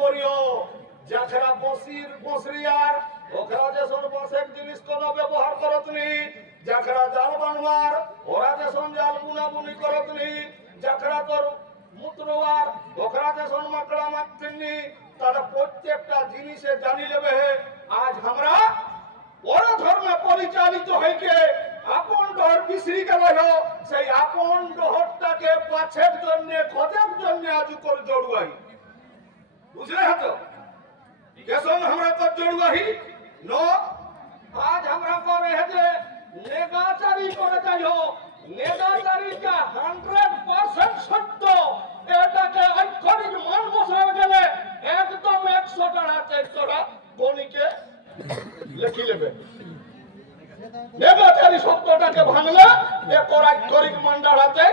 করিও যাখরা বসরিয়ার ওখরা যেসন বসের জিনিস কোন ব্যবহার করতনি যাখরা জাল বানবার ওরা যেসন জাল বুনাবুনি করতনি যাখরা তোর মুত্রওয়ার ওখরা যেসন মাকড়া মারতনি তারা প্রত্যেকটা জিনিসে জানি লেবে আজ আমরা বড় ধর্মে পরিচালিত হইকে আপন ডহর বিসরি গেল সেই আপন ডহরটাকে পাছের জন্য খোঁজার জন্য আজ কর জড়ুয়াই বুঝলে হতো কেসন আমরা কর জড়ুয়াই ন আজ আমরা করে যে নেগাচারি করে যাইও নেগাচারিটা 100% সত্য এটাকে আক্ষরিক মান বসায় গেলে একদম 100 টাকা চেষ্টা গণিকে লিখি নেবে নেগাচারি শব্দটাকে ভাঙলে একর আক্ষরিক মান দাঁড়াতে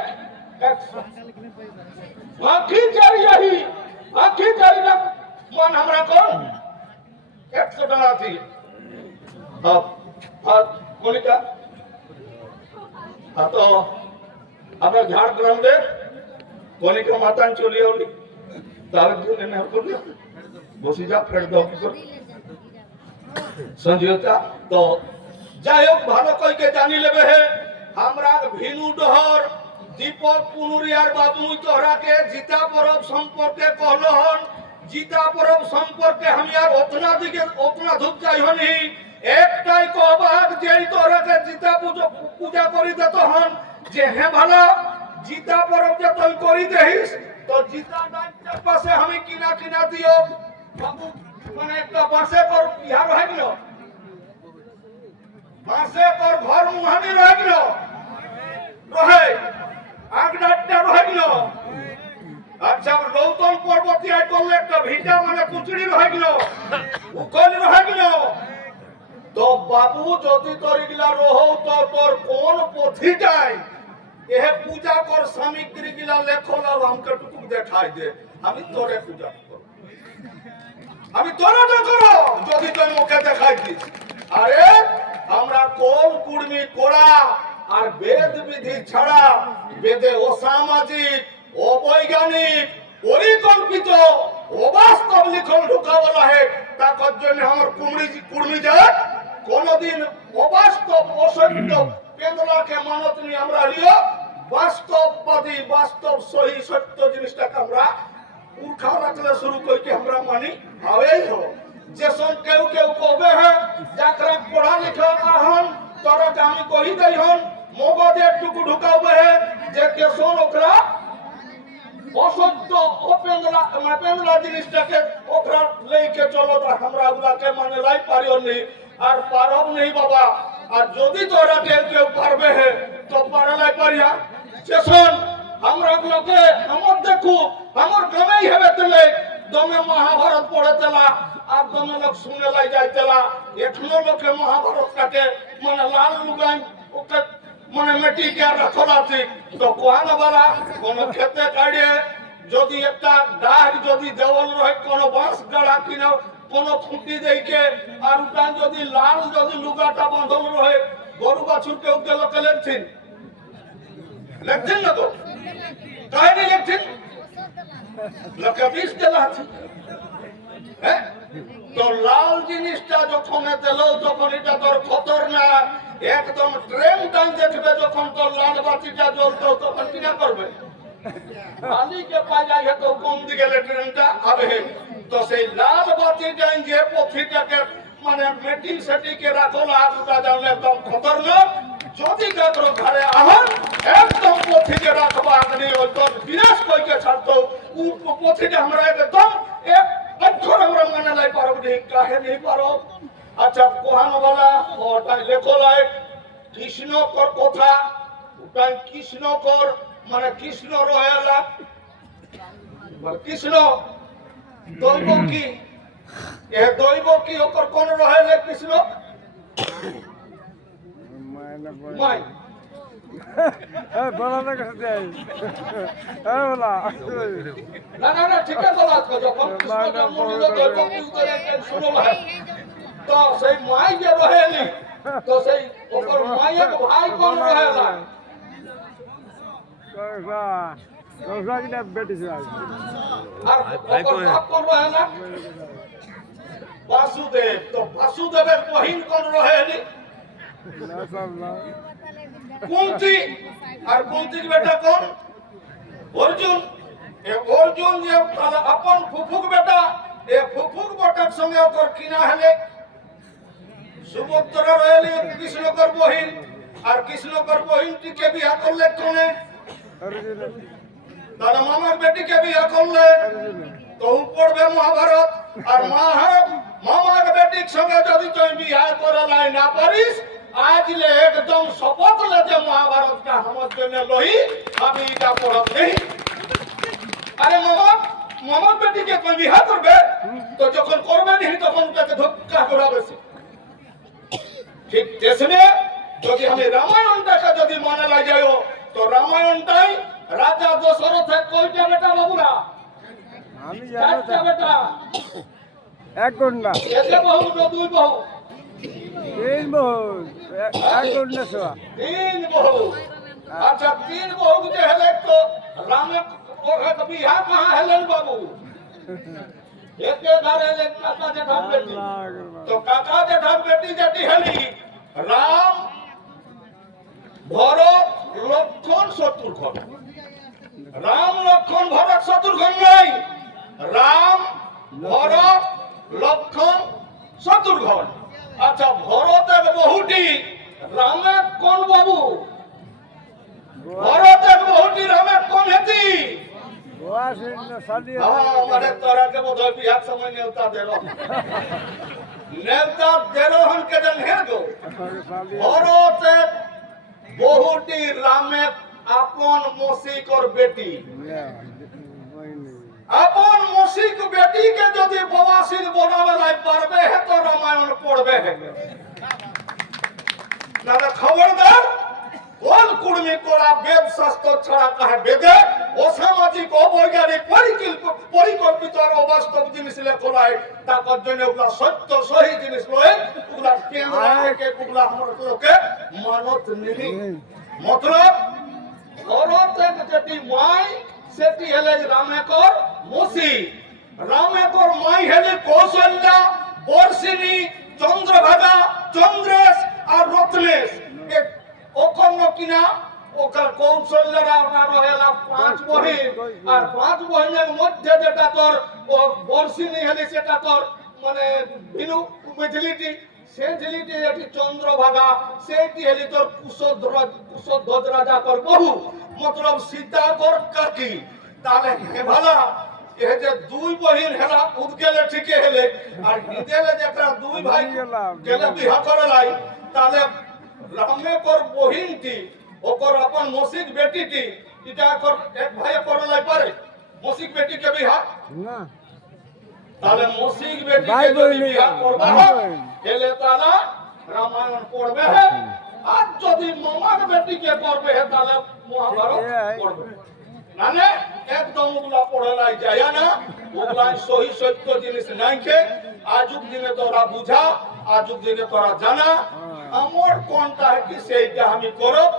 100 বাকি চারিটা মান আমরা কোন 100 টাকা আছে আর কলিকা তো আমরা ঝাড়গ্রামে কলিকা মাতান চলে যাওনি তার জন্য না করলে বসে যা ফের দাও কি করে সঞ্জয়তা তো যাই হোক ভালো কইকে জানি লেবে হে আমরা ভিনু ডহর দীপক পুনুরিয়ার বাবুই তোহরাকে জিতা পরব সম্পর্কে কহলহন জিতা পরব সম্পর্কে আমি আর অতনা ধূপ যাই হনি একটাই কবাক যেই তোহরাকে জিতা পূজা করিতে তখন যে হে ভালো জিতা পরব যে তুই করি দেহিস তো জিতা ডাক্তার পাশে আমি কিনা দিও বাবু মানে একটা বাসে কর ইহার হয়ে গেল বাসে কর ঘর মুহানি রয়ে গেল রহে আগডাটটা রয়ে গেল আচ্ছা রৌতন পর্বতী আই করলে একটা ভিটা মানে কুচড়ি রয়ে গেল উকল রয়ে গেল তো বাবু যদি তোর গিলা রহো তো তোর কোন পথিটাই এহে পূজা কর সামগ্রী গিলা লেখলা আমাকে টুকু দেখাই দে আমি তোরে পূজা করব আমি তোরা না করো যদি তুই মুখে দেখাই দিস আরে আমরা কোন কুড়মি কোড়া আর বেদ বিধি ছাড়া বেদে অসামাজিক অবৈজ্ঞানিক পরিকল্পিত অবাস্তব লিখন ঢুকাওয়ালা হে তার জন্য আমার কুড়মি জাত কোনদিন অবাস্তব অসত্য পেদলাকে মানত নিয়ে আমরা লিও বাস্তববাদী বাস্তব সহি সত্য জিনিসটাকে আমরা উঠা রাখলে শুরু কইকে আমরা মানি হবেই হব যেসন কেউ কবে হ্যাঁ যাকরা পড়া লেখা হন তারা আমি কহি দেই হন মগজে একটুকু ঢুকাবে হে যে কেসন ওকরা অসত্য পেন্দলা জিনিসটাকে ওকরা লেইকে চলো আমরা ওগুলাকে মানে লাই পারিও নি আর পারব নেই বাবা আর যদি তোরা কেউ পারবে হে তো পারালাই পারিয়া যেসন আমরা ওগুলোকে আমার দেখু আমার গ্রামেই হেবে তেলে দমে মহাভারত পড়ে তেলা আর দমে লোক শুনে লাই যাইতেলা এখনো লোকে মহাভারতটাকে মানে লাল লুগাই ওকে মানে মেটিকে রাখল আছে তো কোহানা বালা কোন খেতে কাড়িয়ে যদি একটা ডাক যদি দেওয়াল রহে কোন বাঁশ গাড়া কিনা কোন খুঁটি দেইকে আর উঠান যদি লাল যদি লুগাটা বাঁধল রহে গরু বাছুরকে উঠে লোকে লেখছেন না তো কাহিনী লেখছেন লোকে বিষ দেলা আছে হ্যাঁ তো লাল জিনিসটা যখন দিলো তখন এটা তোর খতরনাক একদম ট্রেন টাইম দেখবে যখন তোর লাল বাতিটা জ্বলতো তখন কিনা করবে মালিকে পাই যাই তো কোন দিকে ট্রেনটা আবে তো সেই লাল বাতিটা যে পথিটাকে মানে মেটিং সেটিকে রাখল আগুটা জানলে একদম খতরনাক যদি কাকর ঘরে আহন একদম পথিকে রাখবা আগনি ওই তোর বিনাশ কইকে ছাড়তো পথিটা আমরা একদম এক অক্ষর আমরা মানে লাই পারব নি কাহে নেই পারব আচ্ছা কোহানো वाला ওটা লেখো লাই কৃষ্ণ কর কথা ওটা কৃষ্ণ কর মানে কৃষ্ণ রহেলা কৃষ্ণ দৈব কি এ দৈব কি ওকর কোন রহেলে কৃষ্ণ মাই এ বলা না করতে আই এ বলা না ঠিক আছে বলা যখন কৃষ্ণ জন্ম নিল দৈব কি উদরে শুনো ভাই তো সেই মাই যে রহেলি তো সেই ওকর মায়ের ভাই কোন রহেলা আর বাপ কোন রহে না বাসুদেব তো বাসুদেবের বহিন কোন রহেনি কুন্তি আর কুন্তির বেটা কোন অর্জুন এ অর্জুন যে আপন ফুফুক বেটা এ ফুফুক বেটার সঙ্গে ওর কিনা হলে সুভদ্রা রহেলি কৃষ্ণকর বহিন আর কৃষ্ণকর বহিনটিকে বিয়া করলে কোনে তারা মামার বেটিকে বিয়া করলে তো পড়বে মহাভারত আর মামার বেটির সঙ্গে যদি তুই বিয়া করে লাই না পারিস আজ লে একদম শপথ লে যে মহাভারতটা আমার জন্য লই আমি এটা পড়ব নেই আরে মামার বেটিকে তুই বিয়া করবে তো যখন করবে নি তখন তাকে ধক্কা করাবে ঠিক তেসনে যদি আমি রামায়ণটাকে যদি মনে লাই যাই তো রামায়ণটাই রাজা দশরথের কয়টা বেটা বাবুরা আমি চারটা বেটা এক ঘন্টা একে বহু তো দুই বহু তিন বহু এক ঘন্টা সোয়া তিন বহু আচ্ছা তিন বহু যে হেলে তো রামে বিহা कहां হেলেন বাবু একে ঘরে ले কাকা জেঠার বেটি তো কাকা জেঠার বেটি যেটি হেলি রাম ভরত লক্ষণ শত্রুঘ্ন রাম লক্ষণ ভরত শত্রুঘ্ন নাই রাম ভরত লক্ষণ শত্রুঘ্ন আচ্ছা ভরতের বহুটি রামের কোন বাবু ভরতের বহুটি রামের কোন হেতি মানে তোরা কে বোধ হয় বিহার সময় নেওতা দেল নেওতা দেল হনকে দেন হে গো ভরতের বহুটি রামের আপন মসিকর বেটি আপন মসিক বেটিকে যদি ববাসির বনাবে লাই পারবে হে তো রামায়ণ পড়বে হে না খবরদার কোন কুড়মি কোড়া বেদ শাস্ত্র ছাড়া কাহে বেদে অসামাজিক অবৈজ্ঞানিক পরিকল্পিত আর অবাস্তব জিনিস লেখলায় তার জন্য ওগুলা সত্য সহি জিনিস লয় ওগুলা কেন্দ্র থেকে ওগুলা আমার লোকে মানত নেই মতলব ভরতের যেটি মাই সেটি হেলে রামেকর মসি রামেকর মাই হেলে কৌশল্যা বর্ষিনী চন্দ্রভাগা চন্দ্রেশ আর রত্নেশ ওখান কিনা ওখান কৌশল্যরা ওনার রহেলা পাঁচ বহিন আর পাঁচ বহিনের মধ্যে যেটা তোর বর্ষিনী হেলি সেটা তোর মানে বিনু মেঝিলিটি সেই ঝিলিটি এটি চন্দ্রভাগা সেইটি হেলি তোর কুশধ্বজ রাজা তোর বহু মতলব সীতা তোর কাকি তাহলে হেভালা এ যে দুই বহিন হেলা উদগেলে ঠিকই হেলে আর হিদেলে যেটা দুই ভাই গেলে বিহা করে লাই তাহলে রামে কর বহিনটি ওকর আপন মসিক বেটিটি এটা কর এক ভাই করে লাই পারে মসিক বেটিকে বিহা না তাহলে মসিক বেটিকে যদি বিহা করবা এলে তাহলে রামায়ণ পড়বে আর যদি মামার বেটিকে করবে তাহলে মহাভারত পড়বে মানে একদম ওগুলা পড়ে লাই যায় না ওগুলা সহি সত্য জিনিস নাই কে আজুক দিনে তোরা বুঝা আজুক দিনে তোরা জানা আমার কোনটা কি সেইটা আমি করব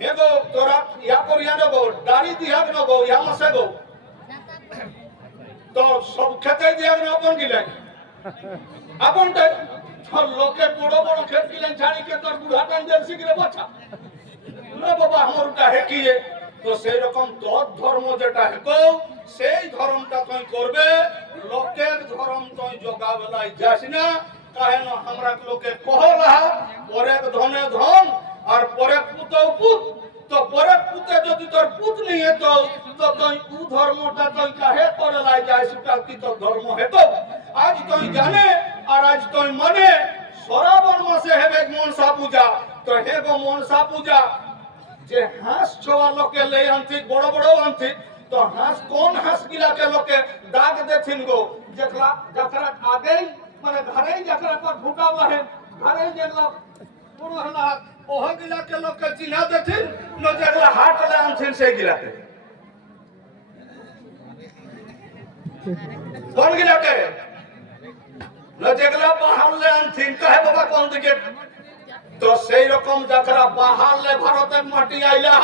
এগো তোরা ইয়া করিয়া নেব দাড়ি দিয়া নেব ইয়া মাসে গো তো সব খেতে দিয়া আপন গিলেন আপনটা লোকে বড় বড় ক্ষেত গিলেন ছাড়ি কে তোর বুড়া টান শিখরে বাচ্চা না বাবা আমারটা হেকিয়ে তো সেই রকম তোর ধর্ম যেটা হেকো সেই ধর্মটা তুই করবে লোকের ধর্ম তুই জগাবেলায় যাস না কাহেন আমরা লোকে কহলা পরে ধনে ধন আর পরে পুতেও পুত তো পরে পুতে যদি তোর পুত নিয়ে তো তুই উ ধর্মটা তুই কাহে করে লাই যায় সেটা কি তোর ধর্ম হেতো আজ তুই জানে আর আজ তুই মানে শ্রাবণ মাসে হেবে মনসা পূজা তো হেগো মনসা পূজা যে হাঁস ছোয়া লোকে লেই আনছি বড় বড় আনছি তো হাঁস কোন হাঁস গিলাকে লোকে দাগ দেখছেন গো যেগুলা যাত্রা আগেই মানে ঘরেই যাত্রা পর ভুটা বাহেন ঘরেই যেগুলা পুরো হলা ওহ গিলাকে লোকে চিনা দেখছেন না যেগুলা হাটলে আনছেন সেই গিলাকে কোন গিলাকে না যেগুলা বাহারলে আনছেন কাহে বাবা কোন দিকে তো সেই রকম যাত্রা বাহারলে ভারতের মাটি আইলা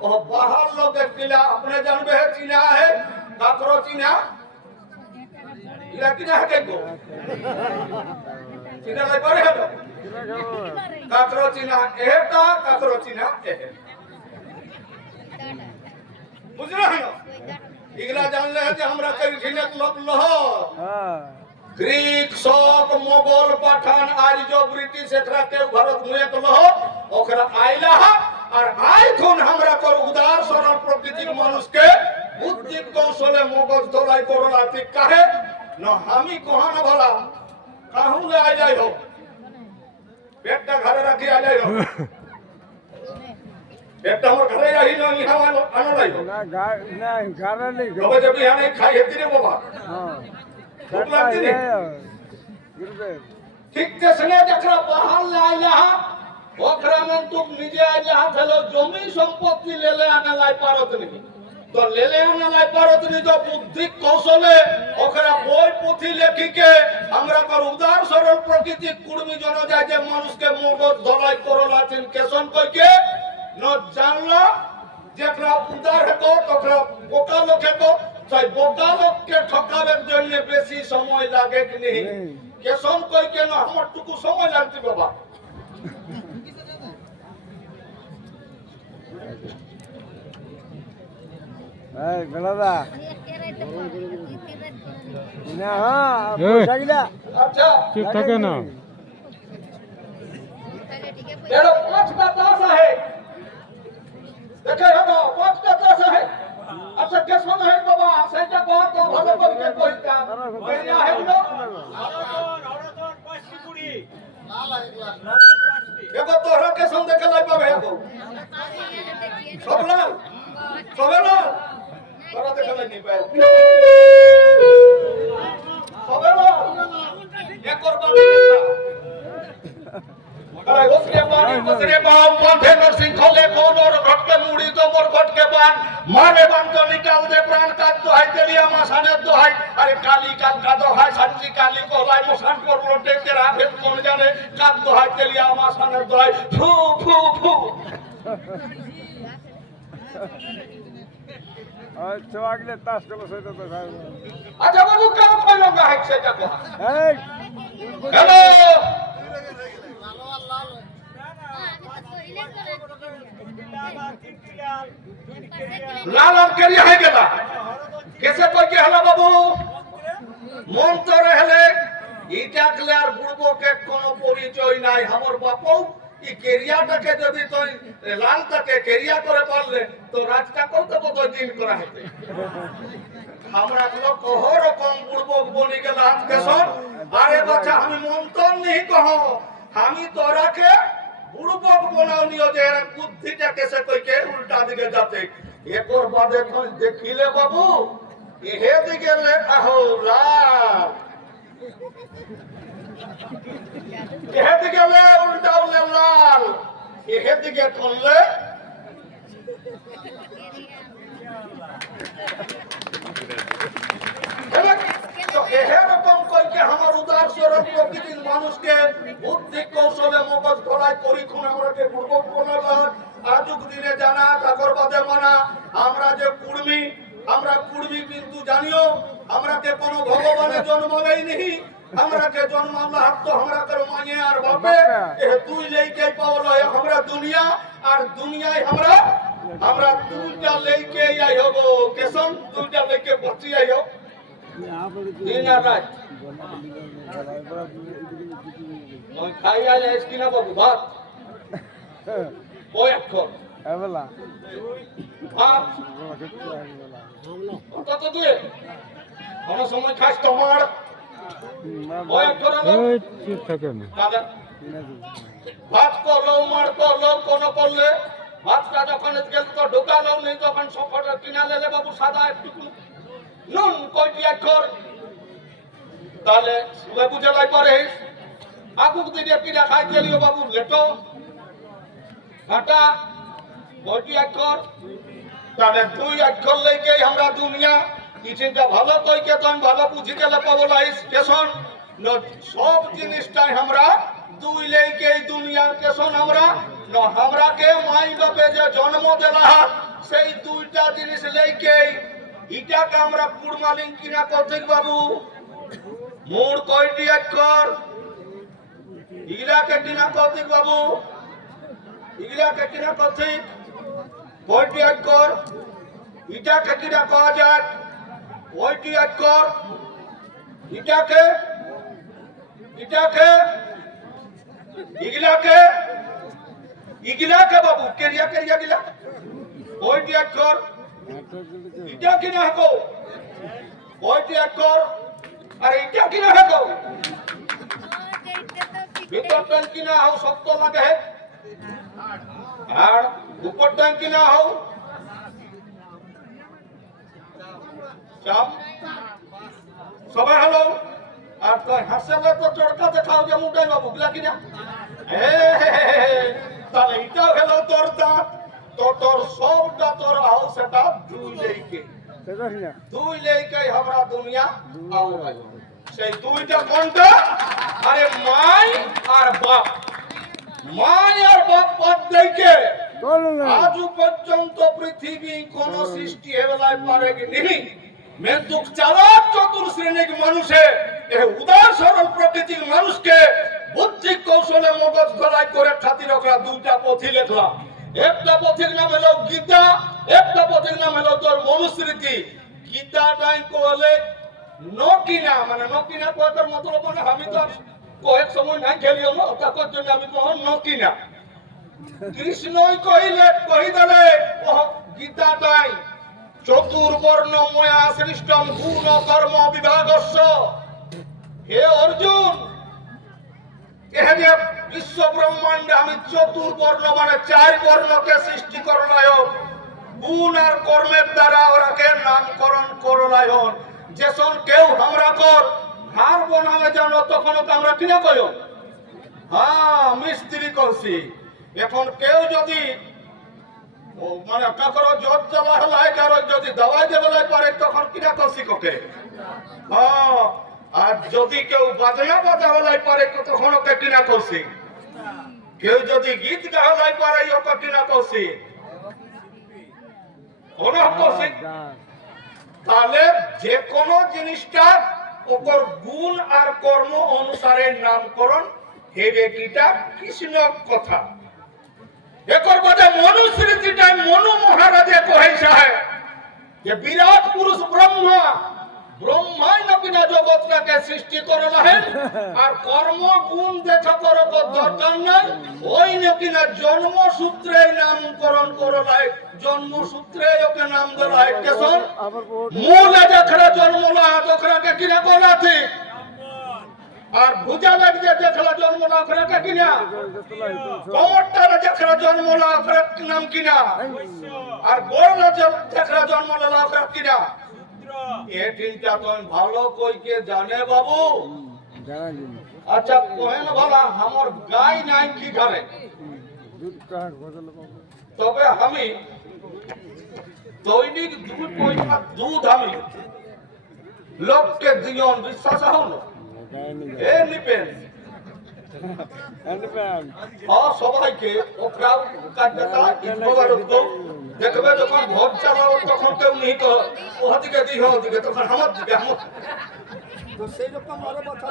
ओ बाहर लोग किला अपने जानबे है चीना है काकरो चीना इला किना है के को चीना लाई पड़े है तो काकरो चीना एटा काकरो चीना ए बुझ रहे हो इगला जान ले जे हमरा कई ठिनक लोग लहो হ্যাঁ ग्रीक शोक मोगल पठान आर्य ब्रिटिश एकरा के भारत में एक लहो ओकरा आइला और आइ कोन हमरा कर उदार सरल प्रकृतिक मनुष्य के बुद्धि कौशले मगज धोलाई करलाती काहे न हामी कहां न भला काहू ले आ जाई हो पेटटा घरे रखी आ जाई हो पेटटा हमर घरे रही न इहा आनो लाई हो না না গাড়া নেই तबे जब यहाँ नहीं खाई हेती रे बाबा হ্যাঁ भूख लगती नहीं গুরুদেব ठीक के संगे जकरा बाहर ले आइला ओकरा मन तुम निजे आइला चलो जमी संपत्ति ले ले आने लाई पारत नहीं तो ले ले आने लाई पारत नहीं जो बुद्धि कौशले ओकरा बोई पुथी लेखी के हमरा कर उदार सरल प्रकृति कुर्मी जन जाय जे मनुष्य के मगज धलाई करला थिन केसन कह के न जानला जेकरा उदार है को ओकरा बोका लोग है को चाहे बोका लोग के ठकावे जन्ने बेसी समय लागे कि नहीं केसन कह के न हमर टुकु समय लागती बाबा এই বেলাদা না হ্যাঁ পয়সা গিলা अच्छा ঠিক থাকে না तेरा 5 का दास है देखे हो 5 का दास है अच्छा केसन है बाबा सेटा को तो भलो करके कहता बढ़िया है लो एगो तोहरा केसन देखे लाई बाबा एगो सब लाल सबेला तोरा देखे लाई नहीं पाए सबेला एक और बात अरे उसके बाद दूसरे बाप पंथे नरसिंह खोले कौन और घट के मुड़ी तो मोर घट के बान मारे बान तो निकाल दे प्राण का दुहाई तेलिया मसाने दुहाई अरे काली का दुहाई सच्ची काली को लाई मसान पर लोटे के राधे कौन जाने का दुहाई तेलिया मसाने दुहाई फू फू फू আচ্ছা আগলে তাস গেল সেটা তো খাই अच्छा बाबू काम कर लगा है से जब এই हेलो लाल लाल करिया है गेला कैसे कोई के हला बाबू मन तो रहले इटा क्लियर बुड़बो के कोनो परिचय নাই हमर बापू ই কেরিয়াটাকে যদি তুই লাল তাকে কেরিয়া করে পারলে তো রাজটা কত কত দিন করা হতে আমরা লোক কহ রকম বুড়বো বলি গেল হাত কেসন আরে বাচ্চা আমি মন তো নেই কহ আমি তোরাকে বুড়বো বনাও নিও যে এর বুদ্ধিটা কেসে কই কে উল্টা দিকে যাতে একর বাদে তুই দেখিলে বাবু এহে দিকে লে আহো লাল এহে দিকে লে উল্টাও লে লাল এহে দিকে করলে তো এহে রকম কই কে আমার উদার স্বরূপ প্রকৃতির মানুষকে বুদ্ধি কৌশলে মগজ ধরাই করি খুন আমরাকে পূর্ব প্রণালা আজুক দিনে জানা তাকর বাদে মানা আমরা যে কুর্মী আমরা কুর্মী কিন্তু জানিও আমরাকে কোনো ভগবানের জন্ম দেয়নি আমরাকে জন্ম আল্লাহ তো আমরা কর মায়ে আর বাপে এ তুই লেকে পাওলো আমরা দুনিয়া আর দুনিয়ায় আমরা দুইটা লেকে আই হব কেসন দুইটা লেকে বসি আই হব দিন আর রাত মই খাই আই স্কিনা বাবু ভাত ওই এখন এবেলা ভাত কত তুই কোন সময় খাস তোমার ওই এখন এই ঠিক থাকে না দাদা ভাত করলো মার করলো কোন করলে ভাতটা যখন গেল তো ঢোকালো নেই তখন সফরটা কিনা লেলে বাবু সাদা একটু নুন কয়টি একর তাহলে লেবু জ্বালাই পরে আগুক দিনে কিনা খাই গেলিও বাবু লেটো ঘাটা কয়টি একর তাহলে 2 একর লেগে আমরা দুনিয়া কিছুটা ভালো কইকে তো আমি ভালো বুঝি গেলে পাবো লাইস কেসন সব জিনিসটাই আমরা দুই লেগে দুনিয়ার কেসন আমরা हमरा के माई बापे जे जन्म देला সেই দুইটা জিনিস লেইকে ইটাকে আমরা কুড়মালিং কিনা কৌতিক বাবু মোর কয়টি একর ইগলাকে কিনা কৌতিক বাবু ইগলাকে কিনা কৌতিক কয়টি একর ইটাকে কিনা কওয়া যাক কয়টি একর ইটাকে ইটাকে ইগলাকে ইগলাকে বাবু কেরিয়া কেরিয়া গিলা কয়টি একর ইটা কিনা হকো কয়টি একর আর ইটা কিনা হকো ভিতর ট্যাঙ্ক কিনা হও শক্ত লাগে আর উপর ট্যাঙ্ক কিনা হও চাপ সবাই হলো আর তুই হাসলে তো চড়কা দেখাও যে মুটাই বাবু গিলা কিনা তাহলে এটাও হলো তোর দাঁত তো তোর সবটা তোর আও সেটা দুই লেইকে দুই লেইকে আমরা দুনিয়া আও সেই দুইটা কোনটা আরে মাই আর বাপ মাই আর বাপ বাদ দেইকে আজ পর্যন্ত পৃথিবী কোন সৃষ্টি হেবেলাই পারে কি নিহি মেন্দুক চালাক চতুর শ্রেণীর মানুষে এই উদার সরল প্রকৃতির মানুষকে বুদ্ধি কৌশলে মগজ ধলাই করে খাতির রাখা দুইটা পথি লেখলাম একটা পথির নাম হলো গীতা একটা পথির নাম হলো তোর মনুস্মৃতি গীতাটাই কোলে নকিনা মানে নকিনা কোয়ার মতলব মানে আমি তো কয়েক সময় নাই খেলিও না তার জন্য আমি কখন নকিনা কৃষ্ণই কহিলে গীতাটাই চতুর্বর্ণময়া সৃষ্টম গুণ কর্ম বিভাগস্য হে অর্জুন এ যে বিশ্ব ব্রহ্মাণ্ডে আমি চতুর্বর্ণ মানে চার বর্ণকে সৃষ্টি করলায়ন গুণ আর কর্মের দ্বারা ওরাকে নামকরণ করলায়ন যেসন কেউ আমরা কর হার বনালে জানো তখন তো আমরা কিনা কয় হ্যাঁ মিস্ত্রি করছি এখন কেউ যদি মানে কাকর জোর জ্বালা হলাই কারো যদি দাওয়াই দেবেলাই পারে তখন কিনা করছি কোকে হ্যাঁ আর যদি কেউ বাজনা বাজাওয়ালাই পারে তখন ওকে কিনা করছি কেউ যদি গীত গাওয়ালাই পারে ওকে কিনা করছি তাহলে যে কোনো জিনিসটা ওপর গুণ আর কর্ম অনুসারে নামকরণ হেবে কিটা কৃষ্ণ কথা একর বাদে মনুস্মৃতিটা মনু মহারাজে কহে সাহেব যে বিরাট পুরুষ ব্রহ্মা ব্রহ্মাই নকিনা জগৎটাকে সৃষ্টি করলেন আর কর্ম গুণ দেখা করো দরকার নাই ওই নকিনা জন্মসূত্রে নামকরণ করলাই জন্মসূত্রে ওকে নাম দেলাই কেসন মূলে যেখানে জন্মলা তোখরাকে কিনা করাতে আর ভুজা লাগিয়ে যেখানে জন্মলা ওখরাকে কিনা কমরটারে যেখানে জন্মলা ওখরা নাম কিনা আর গোড়লা যেখানে জন্মলা ওখরা কিনা এ তিনটা তো ভালো কইকে জানে বাবু আচ্ছা কোহেন বলা আমার গাই নাই কি ঘরে তবে আমি দৈনিক 2 পয়সা দুধ আমি লোককে দিয়ন বিশ্বাস হল এ নিপেন সবাইকে ওরা দেখবে যখন ভোট চালাও তখন কেউ নিহিত ওদিকে দিহ ওদিকে তখন আমার দিকে আমার তো সেই রকম আরো কথা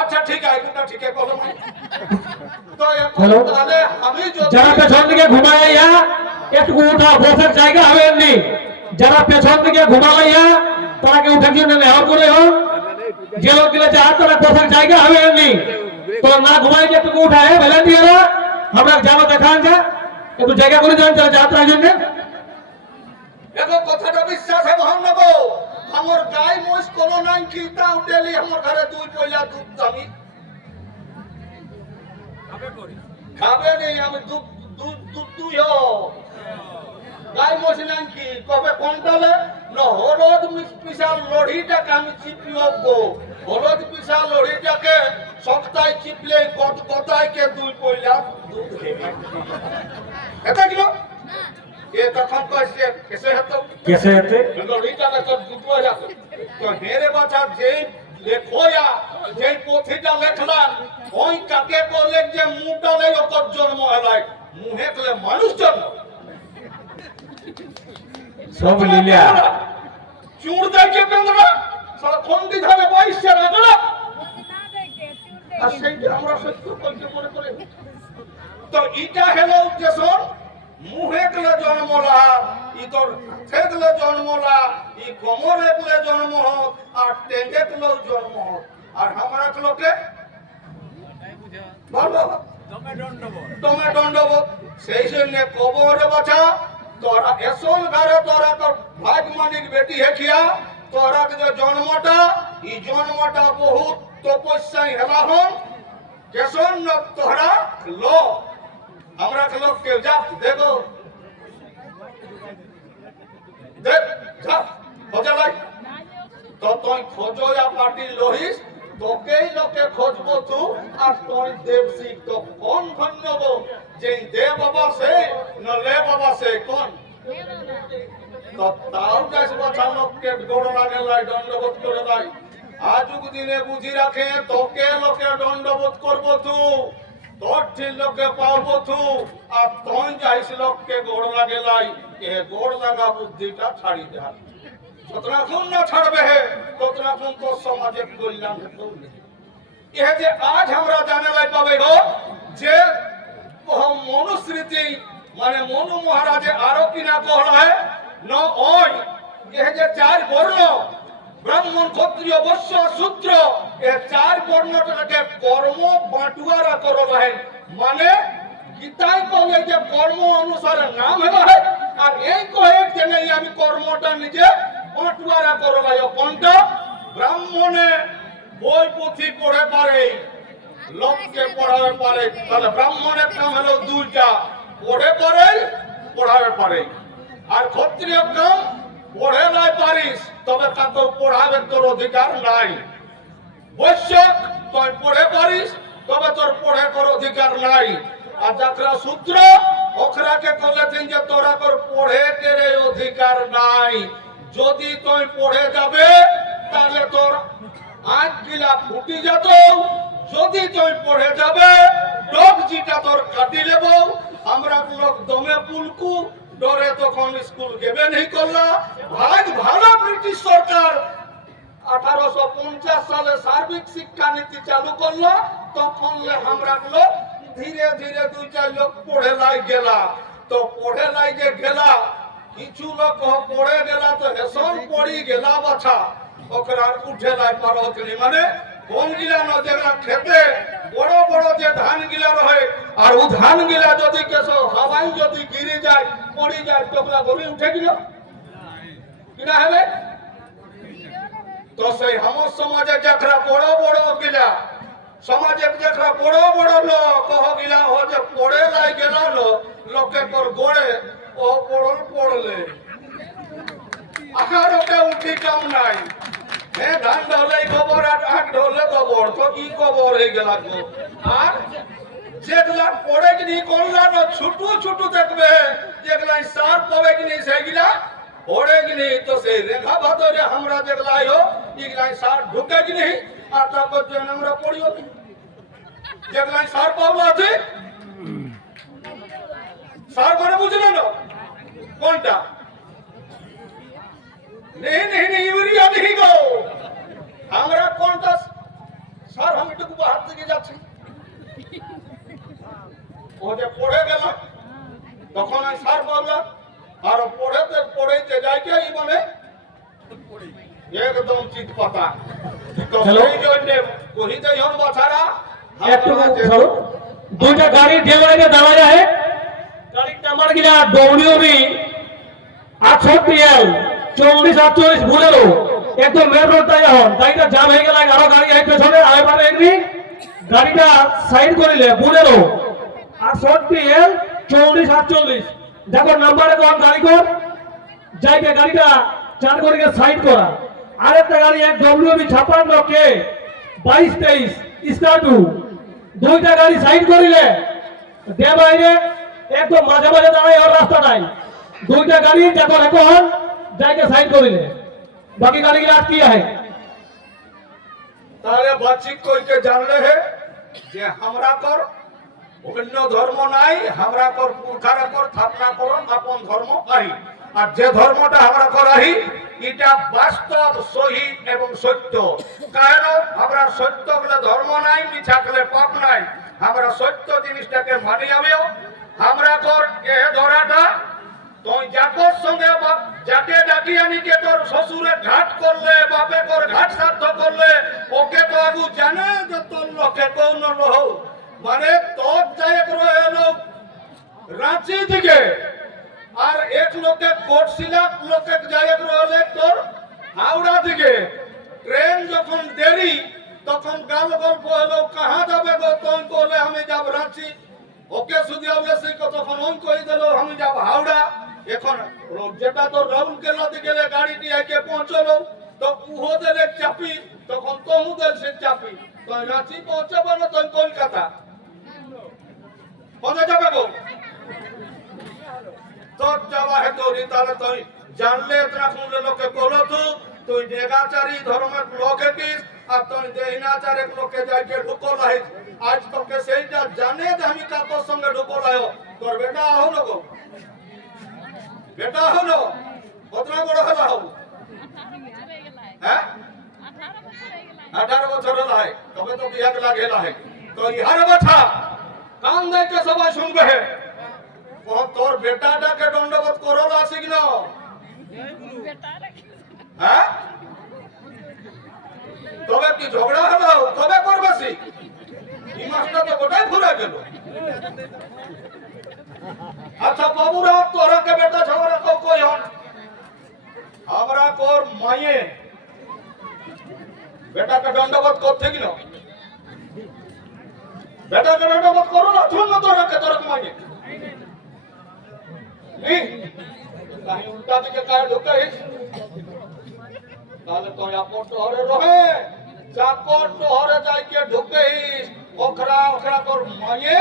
আচ্ছা ঠিক আছে এটা ঠিক আছে বলো তো এখন তাহলে আমি যারা পেছন দিকে ঘুমাইয়া একটু উঠা বসার জায়গা হবে এমনি যারা পেছন দিকে ঘুমাইয়া তাকে উঠার জন্য নেওয়া করে হোক যে লোক দিলে যা তারা বসার জায়গা হবে এমনি তো না ঘুমাই একটু উঠায় বেলা দিয়ে আমরা যাবো দেখান যা একটু জায়গা করে দেন যারা যাত্রার জন্য এগো কথাটা বিশ্বাসে বহন নেবো আমার গাই মোষ কোন নাই কি তাও ডেলি আমার ঘরে 2 পয়লা দুধ দামি খাবে নেই আমি দুধ দুধ দুধ দুইও গাই মোষ নাই কি কবে কোনটালে না হলদ পিসা লড়িটাকে আমি চিপিও গো হলদ পিসা লড়িটাকে সপ্তাহে চিপলে কথায় কে 2 পয়লা দুধ দেবে এটা কি ये तखन कैसे है तो कैसे है लड़ीटा ना तो दुधवा जा तो मेरे बच्चा जे লেখোয়া যে পথিটা লেখলাম ওই কাকে করলে যে মুখটা নেই ওর জন্ম হলাই মুহে গেলে মানুষ জন্ম সব লীলা চুড় দেখে বেন্দরা সারা খন্ডি ধারে বয়সে রাখলা আর সেইটা আমরা সত্য বলতে মনে করে তো এটা হলো উদ্দেশ্য মুহে গেলে জন্মলা ই তোর থেগলে জন্মলা ই কোমরে গেলে জন্ম হোক আর টেঙ্গে গেলেও জন্ম হোক আর আমরা লোকে ভালো দমে দণ্ডবোধ সেই জন্য কবরে বাছা তোরা এসল ঘরে তোরা তোর ভাগ মানিক বেটি হেখিয়া তোরা যে জন্মটা ই জন্মটা বহুত তপস্যায় হেলা হন কেসন তোরা লো আমরা লোক কেউ যা দেখো দেখ যা খোঁজা লাই তো তুই খোঁজয়া পার্টি লহিস তোকেই লোকে খোঁজবো তু আর তুই দেবসি তো কোন ধন্যব যে দে বাবা সে না লে বাবা সে কোন তো তাও যাইস বাছা লোককে গোড় লাগে লাই দণ্ডবোধ করে লাই আজুক দিনে বুঝি রাখে তোকে লোকে দণ্ডবোধ করবো তু তোর ঠিক লোকে পাবো তু আর তুই যাইস লোককে গোড় লাগে লাই এ গোড় লাগা বুদ্ধিটা ছাড়ি দে যতক্ষণ না ছাড়বে ততক্ষণ তোর সমাজে কল্যাণ করবে এ যে আজ আমরা জানে লাই পাবে গো যে মনুস্মৃতি মানে মনু মহারাজে আরো কিনা কহলায় ন ওই এ যে চার বর্ণ ব্রাহ্মণ ক্ষত্রিয় বৈশ্য শূদ্র এ চার বর্ণটাকে কর্ম বাঁটুয়ারা করলায় মানে গীতায় কহে যে কর্ম অনুসারে নাম হলো আর এই কহে যে নেই আমি কর্মটা নিজে বাঁটুয়ারা করলাই কোনটা ব্রাহ্মণে বই পুঁথি পড়ে পারে লোককে পড়াবে পারে তাহলে ব্রাহ্মণের কাম হলো দুইটা পড়ে পারে পড়াবে পারে আর ক্ষত্রিয় কাম পড়ে নাই পারিস তবে তাকে পড়াবে তোর অধিকার নাই বৈশ্য তুই পড়ে পারিস তবে তোর পড়ে তোর অধিকার নাই আর যারা শূদ্র ওখরাকে বলেছেন যে তোরা তোর পড়ে কেড়ে অধিকার নাই যদি তুই পড়ে যাবে তাহলে তোর আজ গিলা ফুটি যেত যদি তুই পড়ে যাবে ডগ জিটা তোর কাটি নেব আমরা লোক দমে পুলকু ডরে তখন স্কুল গেবে নেই করলা ভাগ ভালো ব্রিটিশ সরকার 1850 সালে সার্বিক শিক্ষা নীতি চালু করলো তখন আমরা লোক ধীরে ধীরে দুই চার লোক পড়ে লাই গেলা তো পড়ে লাই যে গেলা কিছু লোক পড়ে গেলা তো হেসন পড়ি গেলা বাছা ওকরা উঠে লাই পারো মানে কোন গিলা ন যেগুলা খেতে বড় বড় যে ধান গিলা রহে আর ও ধান গিলা যদি কেসো হাওয়াই যদি গিরে যায় পড়ি যায় তোগুলা গলি উঠে গেল কিনা হবে তো সেই আমার সমাজে যারা বড় বড় গিলা সমাজে যারা বড় বড় লোক কহ গিলা ও যে পড়ে লাই গেলা লোকে তোর গড়ে ও পড়ল পড়লে আহার ওকে উঠি কাম নাই হে ধান ঢলে গোবর আর আখ ঢলে গোবর তো কি গোবর হয়ে গেল আর যেগুলা পড়ে কিনি করলা না ছোট ছোট দেখবে যেগুলা সার পাবে কিনি সেগুলা পড়ে কিনি তো সেই রেখা ভাতরে আমরা যেগুলা আয়ো এগুলা সার ঢুকে কিনি আর তারপর যে আমরা পড়িও যেগুলা সার পাবো আছে সার মানে বুঝলেন কোনটা नहीं नहीं नहीं यूरिया नहीं गो हमरा कोनटा सर हम এটুকু হাত থেকে যাচ্ছে ও যে পড়ে গেল তখন আমি স্যার বললাম আর পড়েতে যাই কি মানে একদম চিত পাতা তো সেই জন্য কহিতে হন বাছারা একটু ছাড়ো দুইটা গাড়ি ডেলাইতে দাঁড়ায় আছে গাড়ির নাম্বার গিলা ডব্লিউবি 68L 4048 বুলেরো একদম মেন রোড তাই হন গাড়িটা জাম হয়ে গেল আরো গাড়ি আই পেছনে আই পারে একনি গাড়িটা সাইড করিলে বুলেরো 68L 4048 দেখো নাম্বারে কোন গাড়ি কর যাইকে গাড়িটা চার করে সাইড করা আরেকটা গাড়ি এক ডব্লিউবি 56 কে 2223 স্টার্টু দুইটা গাড়ি সাইড করিলে দে বাইরে একদম মাঝে মাঝে দাঁড়ায় আর রাস্তা নাই দুইটা গাড়ি দেখো এখন जाके साइड कर ले बाकी गाड़ी की रात की है তাহলে বাচিক কইকে জানলে হে যে আমরা কর অন্য ধর্ম নাই, আমরা কর পুরখারা কর থাপনা করন আপন ধর্ম আহি। আর যে ধর্মটা আমরা করাহি এটা বাস্তব সহি এবং সত্য। কারণ আমরা সত্য বলে ধর্ম নাই, মিছা বলে পাপ নাই। আমরা সত্য জিনিসটাকে মানি যাবেও। আমরা কর এ ধরাটা তুই যাকর সঙ্গে যাকে ডাকি আনিকে তোর শ্বশুরে ঘাট করলে, বাপে কর ঘাট শ্রাদ্ধ করলে, ওকে তো আগু জানে যে তোর লোকে কোন রহ মানে তোর যাই লোক রাঁচি থেকে আর এক লোকে কোটশিলা লোকে যাই রহলে তোর হাওড়া থেকে। ট্রেন যখন দেরি তখন গাল গল্প হলো কাহা যাবে গো, তখন বলে আমি যাব রাঁচি। ওকে শুধু হবে সেই তখন ওই কই দিল আমি যাব হাওড়া। এখন যেটা তোর রাউরকেলা দিকে গেলে গাড়িটি আগে পৌঁছলো তো উহো দিলে চাপি, তখন তহু দিল সে চাপি তো রাঁচি পৌঁছাবো না তখন কলকাতা কোথায় যাবে গো? তোর যাওয়া হেতু তাহলে তুই জানলে এতটা শুনলে লোকে বলো তুই নেগাচারী ধর্মের লোক হেতিস আর তুই দেহিনাচারের লোকে যাইকে ঢুকলাই। আজ তোকে সেইটা জানে যে আমি কাপড় সঙ্গে ঢুকলাই। তোর বেটা হলো গো, বেটা হলো কতটা বড় হলো হব? হ্যাঁ 18 বছর হলো হয়, তবে তো বিয়াক লাগে লাগে তো ইহার কথা কান দেখে সবাই শুনবে। তোর বেটাটাকে দণ্ডবোধ করল আসিক না? হ্যাঁ তবে কি ঝগড়া হলো তবে করবে সি? এই মাসটা তো গোটাই ঘুরে গেল। আচ্ছা বাবুরা তোরাকে বেটা ঝগড়া কই হন? আমরা কর মায়ে বেটাকে দণ্ডবোধ করতে কি না? বেটাকে দণ্ডবোধ করো না শুন না তোরাকে তোরক মায়ে উল্টা দিকে কায় ঢুকাইস তাহলে তো আপন শহরে রহে চাকর শহরে যাইকে ঢুকাইস ওখরা ওখরা তোর মায়ে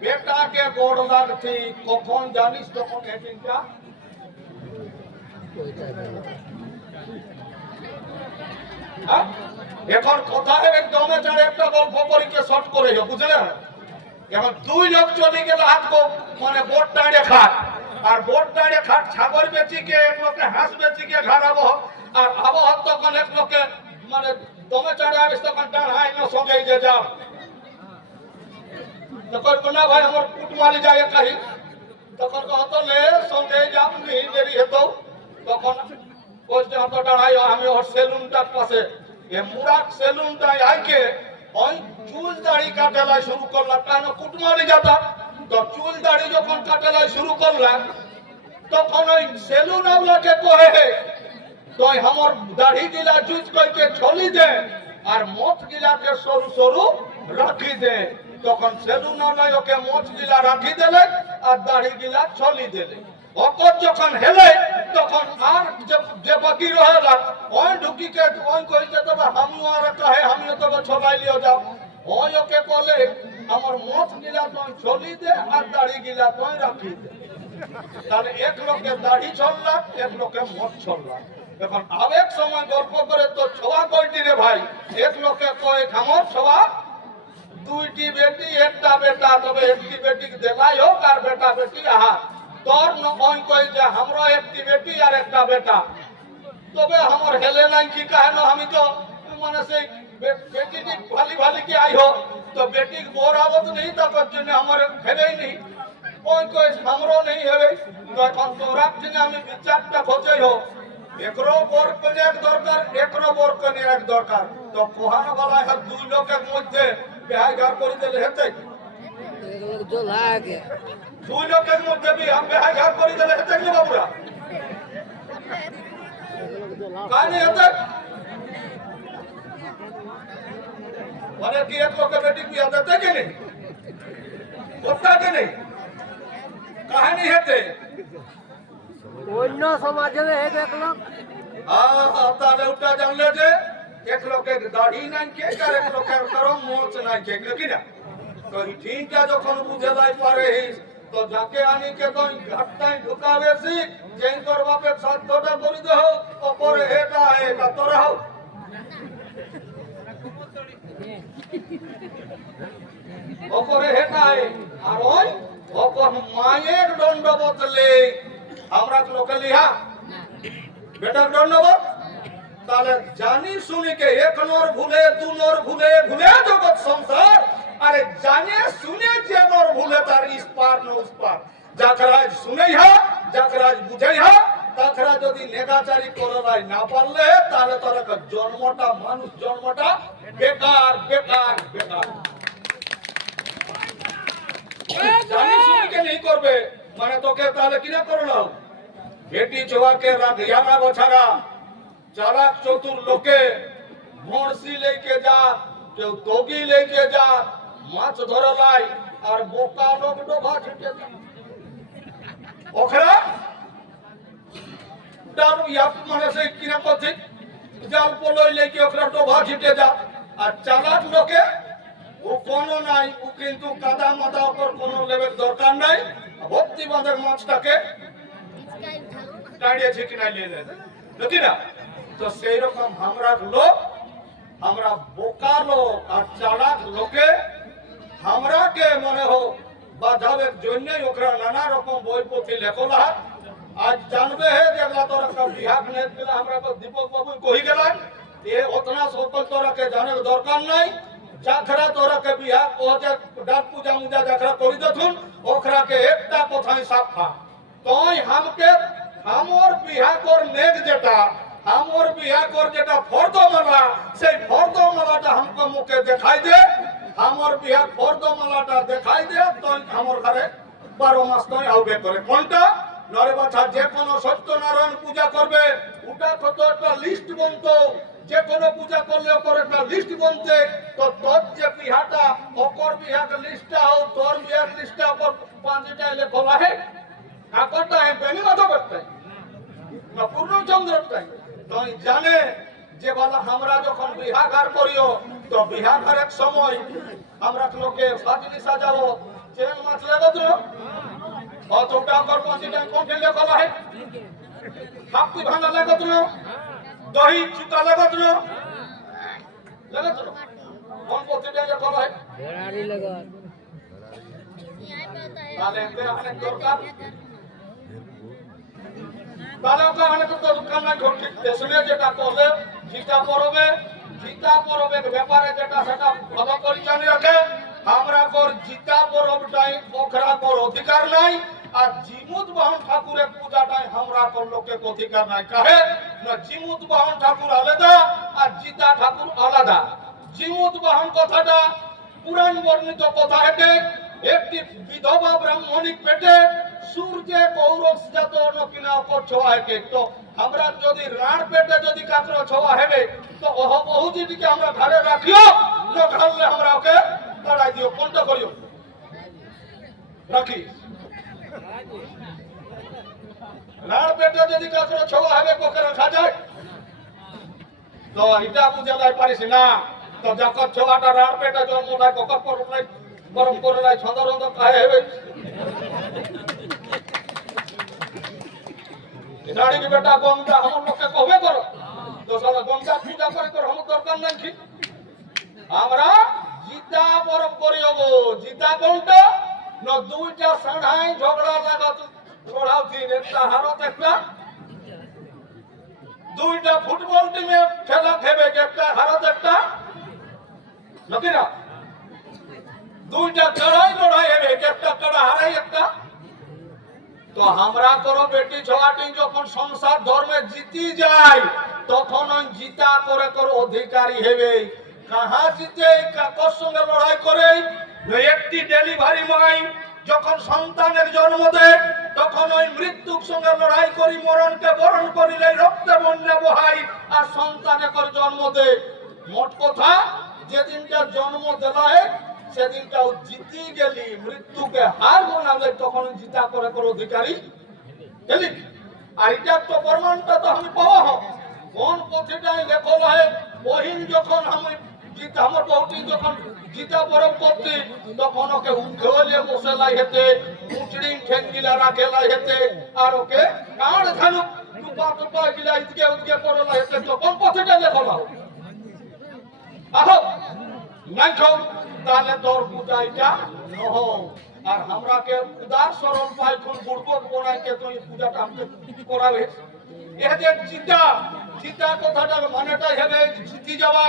বেটাকে গোড় লাগছি কখন জানিস তখন এদিনটা এখন কোথায় একদমে চাড়ে একটা গল্প করিকে শর্ট করে বুঝলে? এখন দুই লোক চলে গেলে হাত মানে বোট টাড়ে খাট আর বোট টাড়ে খাট ছাগল বেচিকে এক লোকে হাঁস বেচিকে ঘাড়াবো আর আবহাওয়া তখন এক লোকে মানে দমে চড়ে আসিস তখন টাড়াই না সঙ্গে যে যাও তখন না ভাই আমার কুটমালি যায় কাহি তখন কত লে সঙ্গে যাও নি দেরি হতো তখন বলছে অত টাড়াই আমি ওর সেলুনটার পাশে এ মুরাক সেলুনটা আইকে ওই চুল দাড়ি কাটালাই শুরু করলাম কেন কুটমালি যাতা তো চুল দাড়ি যখন কাটালাই শুরু করলাম তখন ওই সেলুন আমলাকে কহে তুই আমার দাড়ি গিলা জুজ কইকে ছলি দে আর মত গিলাকে সরু সরু রাখি দে। তখন সেলুন আমলা ওকে মত গিলা রাখি দিলে আর দাড়ি গিলা ছলি দিলে। অকর যখন হেলে তখন আর যে বাকি রহলা ওই ঢুকিকে ওই কইতে তবে আমিও আর কহে আমিও তবে ছলাই লিও যাও ওই ওকে বলে আমার মত গিলা তুই ছলি দে আর দাড়ি গিলা তুই রাখি দে। তাহলে এক লোকে দাড়ি ছললা এক লোকে মত ছললা। এখন আবেগ সময় গল্প করে তো ছোয়া কয়টি রে ভাই? এক লোকে কয় খামর ছোয়া দুইটি বেটি একটা বেটা তবে একটি বেটি দেলাই হোক আর বেটা বেটি আহা তোর নয় কই যে আমরা একটি বেটি আর একটা বেটা তবে আমার হেলে নাই কি কাহেন আমি তো মানে সেই বেটি ভালি ভালি কি আই হোক তো বেটি বোর আবত নেই তার জন্য আমার হেলেই নেই ওই কই আমরাও নেই হেলে তো এখন তোরা জন্য আমি বিচারটা খোঁজাই হোক একরো বোর কোনে এক দরকার একরো বোর কোনে এক দরকার তো কোহানা বলা হয় দুই লোকের মধ্যে বিহার ঘর করে দিলে হেতে দুই লোকের মধ্যে বিহার ঘর করে দিলে হেতে কি বাবুরা কাহিনী হেতে মানে কি এক লোকের বেটি বিয়া দিতে কি নেই কোথায় কি নেই কাহিনী হেতে অন্য সমাজে দেখলো তাহলে ওটা জানলে যে এক লোকের দাড়ি নাই কে আর এক লোকের করম মোচ নাই কে কি না তো ঠিকটা যখন বুঝে যাই পারে তো যাকে আনি কে তো ঘাটটাই ঢুকাবে সি যেই তোর বাপের সাধ্যটা করে দেহ অপরে এটা এটা তোরা হোক ওপরে হেটায় আর ওই ওপর মায়ের দণ্ড বদলে আমরা লোকে লিহা বেটার দণ্ডবোধ তাহলে জানি শুনিকে এক নর ভুলে দু নর ভুলে ভুলে জগৎ সংসার আরে জানে শুনে যে নর ভুলে তার ইস্পার ন উস্পার যাকরাজ শুনেই হা যাকরাজ বুঝেই হা তাছাড়া যদি নেগাচারি করাই না পারলে তাহলে তার জন্মটা মানুষ জন্মটা বেকার বেকার বেকার জানি শুনিকে নেই করবে মানে তোকে তাহলে কিনা করলো বেটি ছোয়াকে রাধিয়ানা গোছারা চালাক চতুর লোকে ভরসি লেকে যা কেউ তগি লেকে যা মাছ ধরলাই আর বোকা লোক ডোভা ছিটে যা ওখরা ডার ইয়া মানে সেই কিনা কথা জাল পলই লেকে ওখরা ডোভা ছিটে যা আর চালাক লোকে ও কোনো নাই ও কিন্তু কাদা মাদা উপর কোনো লেবের দরকার নাই ভক্তি বাঁধের মাছটাকে দাঁড়িয়েছে কিনা নিয়ে নেয় নাকি না তো সেই রকম আমরা লোক আমরা বোকা লোক আর চালাক লোকে আমরাকে মনে হোক বাধাবের জন্যই ওখানে নানা রকম বই পুঁথি লেখলা আজ জানবে হে যেগুলা তোরা সব বিহার নেট গেলে আমরা দীপক বাবু কহি গেলাম এ অতনা সকল তোরাকে জানার দরকার নাই যাখরা তোরাকে বিহার ওতে ডাক পূজা মুজা যাখরা করি দেখুন ওখরাকে একটা কথাই সাফা তোই হামকে আমর বিহা কর নেক যেটা আমর বিহা কর যেটা ফর্দমালা সেই ফর্দমালাটা हमको মুখে দেখাই দে আমর বিহা ফর্দমালাটা দেখাই দে তোই আমর ঘরে 12 মাস তোই আউবে করে কোনটা নরে বাছা যে কোন সত্যনারায়ণ পূজা করবে ওটা কত একটা লিস্ট বনতো যে কোন পূজা করলে ওপর একটা লিস্ট বনতে তো তোর যে বিহাটা অকর বিহার লিস্টটা ও তোর বিহার লিস্টটা ওপর পাঁচটা লেখা है কাকরটা है বেনি মাথা করতে না পূর্ণচন্দ্রটাই তো জানে যে বলা আমরা যখন বিহাঘর করিও তো বিহাঘরের সময় আমরা লোকে সাজনি সাজাবো চেন মাছ লাগাতো অতটা কর পাঁচটা কোন লেখা है হাপটি ভাঙা লাগাতো দহি চুতা লাগাতো লাগাতো কোন পথে লেখা है ঘোড়ারি লাগা তাহলে অনেক দরকার তাহলে অনেক দরকার নাই ঠিক দেশে যেটা করলে গীতা পরবে ব্যাপারে যেটা সেটা ভালো করে জানি রাখে আমরা কর গীতা পরবটাই ওখরা কর অধিকার নাই আর জিমুদ বাহন ঠাকুরের পূজাটাই আমরা কর লোকে অধিকার নাই কাহে না জিমুদ বাহন ঠাকুর আলাদা আর গীতা ঠাকুর আলাদা জিমুদ বাহন কথাটা পুরাণ বর্ণিত কথা হেঁটে একটি বিধবা ব্রাহ্মণিক পেটে সূর্যে কৌরস জাত নকিনা উপর ছোয়া হেঁটে তো আমরা যদি রার পেটে যদি কাকড় ছোয়া হেঁটে তো বহুদিকে আমরা ঘরে রাখিও তো ঘাললে আমরা ওকে তাড়াই দিও কোনটা করিও রাখি রার পেটে যদি কাকড় ছোয়া হবে কোকে রাখা যায় তো এটা বুঝালাই পারিস না তো যখন ছোয়াটা রার পেটে জন্ম নেয় কোকা পরলাই গরম করে লাই সাধারণত খায় হবে দাঁড়ি কি বেটা গঙ্গা আমার লোকে কবে করো তো সালা গঙ্গা পূজা করে তোর আমার দরকার নাই কি আমরা গীতা পরব করি হবো গীতা কোনটা না দুইটা সাড়াই ঝগড়া লাগাতো ছোড়াও দিন একটা হারত একটা দুইটা ফুটবল টিমে খেলা খেবে একটা হারত একটা নাকি না দুইটা লড়াই হবে একটা কড়া হারাই একটা তো আমরা করো বেটি ছোয়াটি যখন সংসার ধর্মে জিতি যায় তখন ওই জিতা করে করে অধিকারী হবে কাহা জিতে কাকর সঙ্গে লড়াই করে একটি ডেলিভারি মাই যখন সন্তানের জন্ম দেয় তখন ওই মৃত্যুর সঙ্গে লড়াই করি মরণকে বরণ করিলে রক্তে বন্যা বহাই আর সন্তানে করে জন্ম দেয় মোট কথা যেদিনটা জন্ম দেয় সেদিনটাও জিতি গেলি মৃত্যুকে হার গোনালে তখন জিতা করে করে অধিকারী গেলি আর এটা তো প্রমাণটা তো আমি পাওয়া হোক কোন পথেটাই লেখা হয় বহিন যখন আমি জিতা আমার বহুটি যখন জিতা পরব করতে তখন ওকে উঠে বসে লাই হেতে উচড়ি ঠেঙ্গিলা রাখে লাই হেতে আর ওকে কাড় ধানু টুপা গিলা ইদকে উদকে পড়ে লাই হেতে তো কোন পথেটা লেখা হয় আহ নাই খাও তাহলে তোর পূজা এটা নহ। আর আমরাকে উদার সরল পাই কোন বুড়বক বনাইকে তুই পূজাটা আমাকে করাবে। এ যে চিন্তা চিন্তা কথাটার মানেটাই হবে জিতি যাওয়া।